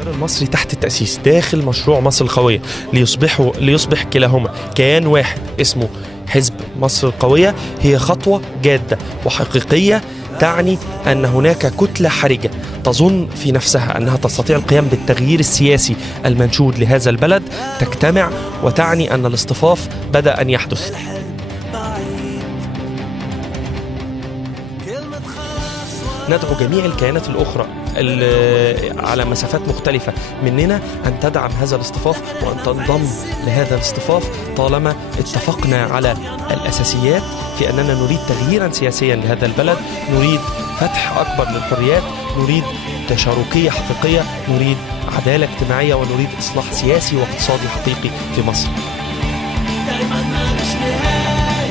التيار المصري تحت التأسيس داخل مشروع مصر القوية ليصبح كلاهما كيان واحد اسمه حزب مصر القوية هي خطوة جادة وحقيقية، تعني أن هناك كتلة حرجة تظن في نفسها أنها تستطيع القيام بالتغيير السياسي المنشود لهذا البلد تجتمع وتعني أن الاصطفاف بدأ أن يحدث. ندعو جميع الكيانات الأخرى على مسافات مختلفة مننا أن تدعم هذا الاصطفاف وأن تنضم لهذا الاصطفاف طالما اتفقنا على الأساسيات في أننا نريد تغييرا سياسيا لهذا البلد، نريد فتح أكبر للحريات، نريد تشاركية حقيقية، نريد عدالة اجتماعية، ونريد إصلاح سياسي واقتصادي حقيقي في مصر.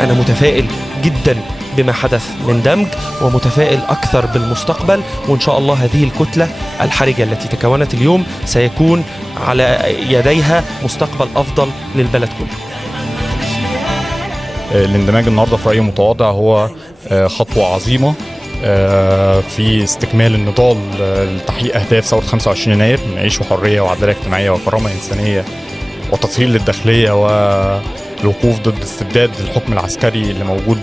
أنا متفائل جدا بما حدث من دمج ومتفائل أكثر بالمستقبل، وإن شاء الله هذه الكتلة الحرجة التي تكونت اليوم سيكون على يديها مستقبل أفضل للبلد كله. الاندماج النهارده في رأي متواضع هو خطوة عظيمة في استكمال النضال لتحقيق أهداف ثورة 25 يناير من عيش وحرية وعدالة اجتماعية وكرامة إنسانية وتطهير للداخلية والوقوف ضد استبداد الحكم العسكري اللي موجود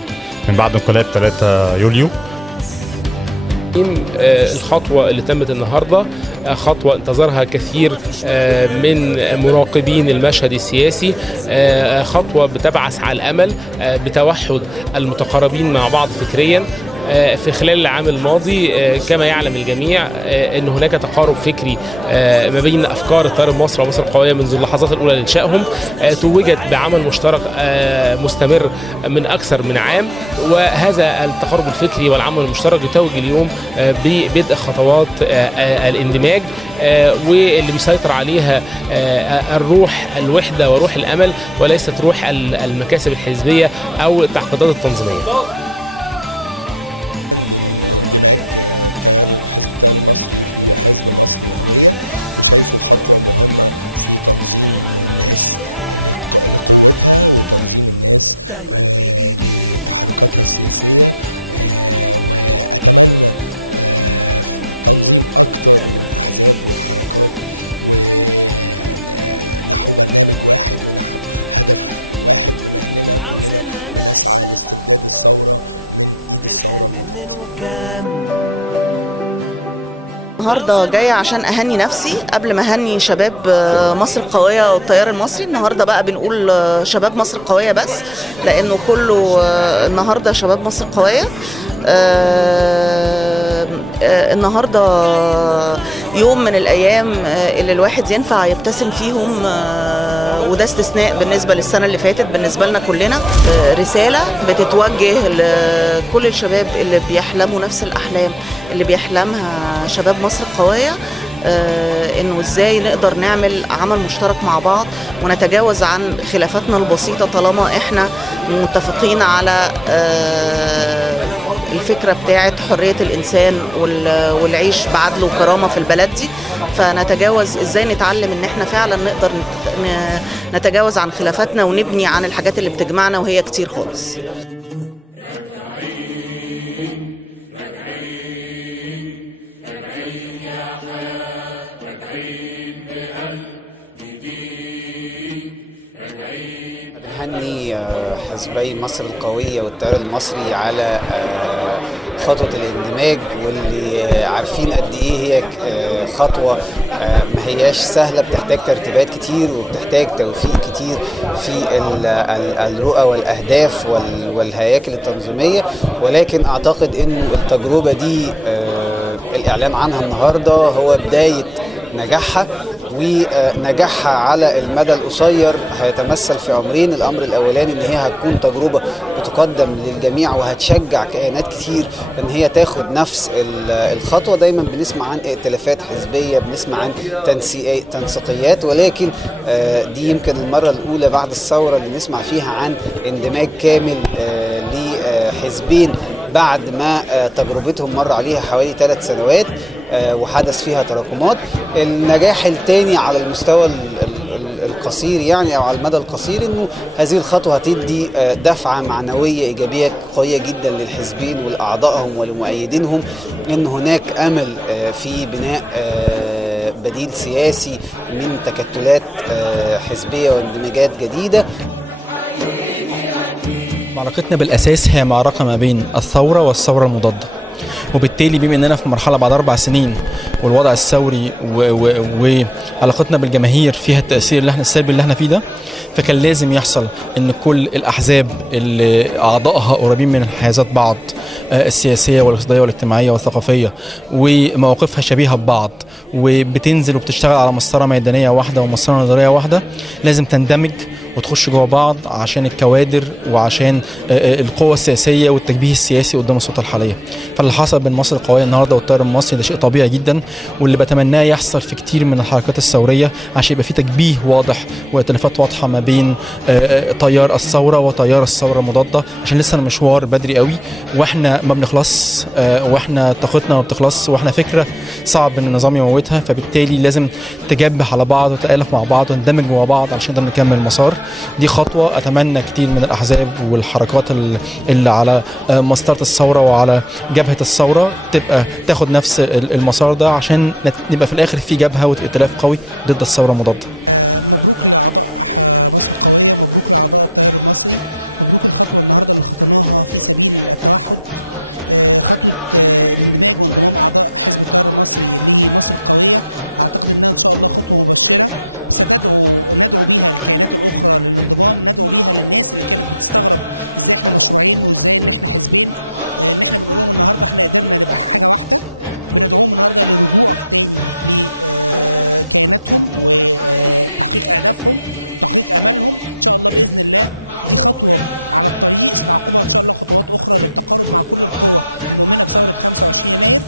من بعد انقلاب 3 يوليو. الخطوة اللي تمت النهاردة خطوة انتظرها كثير من مراقبين المشهد السياسي، خطوة بتبعث على الأمل بتوحد المتقاربين مع بعض فكريا. في خلال العام الماضي كما يعلم الجميع أن هناك تقارب فكري ما بين أفكار التيار المصري ومصر القوية منذ اللحظات الأولى لإنشائهم، توجت بعمل مشترك مستمر من أكثر من عام، وهذا التقارب الفكري والعمل المشترك يتوج اليوم ببدء خطوات الاندماج، واللي بيسيطر عليها الروح الوحدة وروح الأمل وليست روح المكاسب الحزبية أو التعقيدات التنظيمية. باندماج حزب التيار المصري في حزب مصر القوية، وشايفه خطوة مهمة في تنظيم الناس لقوتها وتنظيم الناس لتحركاتها السياسية، وأتمنى تنظيم أكتر من أحزاب وحركات ونحو برنامج واحد ونحو هدف واحد، بما أننا كلنا بنسعى لاستبداد الثورة من إيد الثورة المضادة. النهارده جايه عشان اهني نفسي قبل ما اهني شباب مصر القويه والتيار المصري. النهارده بقى بنقول شباب مصر القويه بس، لانه كله النهارده شباب مصر القويه. النهارده يوم من الايام اللي الواحد ينفع يبتسم فيهم، وده استثناء بالنسبه للسنه اللي فاتت بالنسبه لنا كلنا. رساله بتتوجه لكل الشباب اللي بيحلموا نفس الاحلام اللي بيحلمها شباب مصر القويه، انه ازاي نقدر نعمل عمل مشترك مع بعض ونتجاوز عن خلافاتنا البسيطه طالما احنا متفقين على الفكرة بتاعت حرية الإنسان والعيش بعدل وكرامة في البلد دي. فنتجاوز إزاي نتعلم إن إحنا فعلا نقدر نتجاوز عن خلافاتنا ونبني عن الحاجات اللي بتجمعنا، وهي كتير خالص. هني حزبي مصر القوية والتيار المصري على خطوة الاندماج، واللي عارفين قد ايه هي خطوة ما هياش سهلة، بتحتاج ترتيبات كتير وبتحتاج توفيق كتير في الرؤى والأهداف والهياكل التنظيمية. ولكن أعتقد إن التجربة دي الإعلان عنها النهاردة هو بداية نجاحها، ونجاحها على المدى القصير هيتمثل في أمرين. الأمر الأولاني إن هي هتكون تجربة بتقدم للجميع وهتشجع كيانات كتير إن هي تاخد نفس الخطوة. دايما بنسمع عن ائتلافات حزبية، بنسمع عن تنسيقيات، ولكن دي يمكن المرة الأولى بعد الثورة اللي نسمع فيها عن اندماج كامل لحزبين بعد ما تجربتهم مر عليها حوالي 3 سنوات وحدث فيها تراكمات. النجاح الثاني على المستوى القصير يعني، او على المدى القصير، انه هذه الخطوه هتدي دفعه معنويه ايجابيه قويه جدا للحزبين ولاعضائهم ولمؤيدينهم، ان هناك امل في بناء جديد سياسي، من تكتلات حزبية واندماجات جديدة. معركتنا بالأساس هي معركة ما بين الثورة والثورة المضادة، وبالتالي بما اننا في مرحله بعد 4 سنين والوضع الثوري وعلاقتنا بالجماهير فيها التاثير السلبي اللي احنا فيه ده، فكان لازم يحصل ان كل الاحزاب اللي اعضائها قريبين من انحيازات بعض السياسيه والاقتصاديه والاجتماعيه والثقافيه ومواقفها شبيهه ببعض وبتنزل وبتشتغل على مسطره ميدانيه واحده ومسطره نظريه واحده، لازم تندمج وتخش جوه بعض عشان الكوادر وعشان القوة السياسية والتجبيه السياسي قدام السلطة الحالية. فاللي حصل بين مصر القوية النهارده والتيار المصري ده شيء طبيعي جدا، واللي بتمناه يحصل في كتير من الحركات الثورية عشان يبقى في تجبيه واضح وائتلافات واضحة ما بين تيار الثورة وتيار الثورة المضادة، عشان لسه المشوار بدري قوي واحنا ما بنخلص، واحنا طاقتنا ما بتخلص، واحنا فكرة صعب ان النظام يموتها، فبالتالي لازم تجبه على بعض وتألف مع بعض وندمج مع بعض عشان نقدر نكمل المسار. دي خطوة أتمنى كتير من الأحزاب والحركات اللي على مسطرة الثورة وعلى جبهة الثورة تبقى تاخد نفس المسار ده عشان نبقى في الآخر في جبهة وائتلاف قوي ضد الثورة المضادة. مبروك لأعضاء مصر القوية، مبروك لأعضاء التيار المصري، مبروك الخطوة النهاردة اللي خطيناها في سبيل التوحد، خطوة الاندماج وانضمام أعضاء حزب التيار المصري لمصر القوية. أعتقد أنها إن شاء الله خطوة مبشرة ندعو بيها الكيانات الأخرى للانضمام، ندعو بيها للناس اللي كانت بتستغرب إزاي إحنا مشروعين وإزاي إن إحنا حزبين، إن إحنا بنقول لهم النهاردة إحنا قدرنا نبقى حاجة واحدة. بندعوهم النهاردة للرجوع تاني لكياناتهم وتحقيق أهدافهم وتحقيق أملهم إن شاء الله بإذن الله. دي خطوة على الطريق ستعقبها إن شاء الله خطوات أخرى للتقارب مع كل القوى المؤمنة بثورة 25 يناير.